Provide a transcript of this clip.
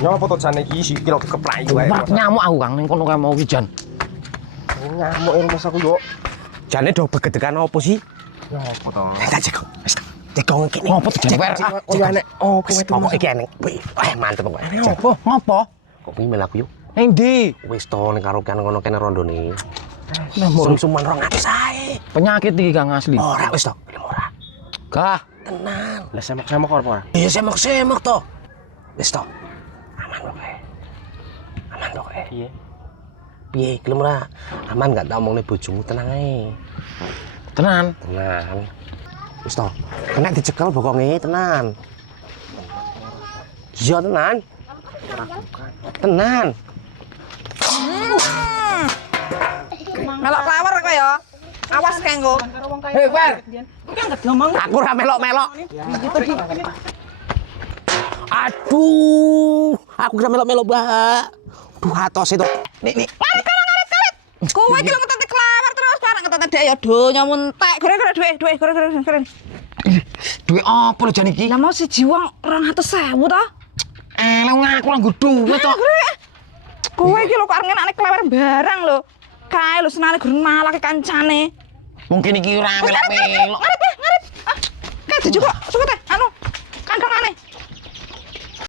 Nyopo to jane iki sikil keplayu wae. Nyamuk aku Kang ning kono kae mau ki jan. Nyamuk rumah aku yo. Jane do begedekan opo sih? Nyopo to? Tak cek. Wis tak. Cekong iki. Ngopo jewer? Oh ya nek. Oh pokok iki enek. Mantep kok. Ngopo? Ngopo? Kok kuwi melaku yo? Ning ndi? Wis to ning karo kono kene rondone. Sum-suman 200 ae. Penyakit iki Kang asli. Ora wis to, gelem ora. Gah, tenang. Lah semok-semok ora? Iya semok-semok to. Wis to. Aman kok. Aman kok. Piye? Piye gelem ora? Aman gak tak omongne bojomu tenang ae. Tenan. Tenan. Wis to. Kena dicekel bokonge tenan. Iya tenan. Tenan. Melok kelawar kok ya. Awas kengko. Hei, Fer. Aku ora melok-melok. Aduh, aku kira melok-melok, Mbak. Duh, atos itu. Nih. Ngarit. Kowe iki lho ngetete kelawar terus bareng ngetete dhek ya donya muntek. Gore-gore duwe. Duit apa lho jan iki? Lah mau siji wong 200.000 to? Lah ngaku lah nggo duit to. Kowe iki lho kok arep ngenakne kelawar barang lho. Kae lho senane gurun malah ke kancane. Mungkin iki ora melok-melok. Ngarit. Kae dijukuk, suku teh anu kandhangane.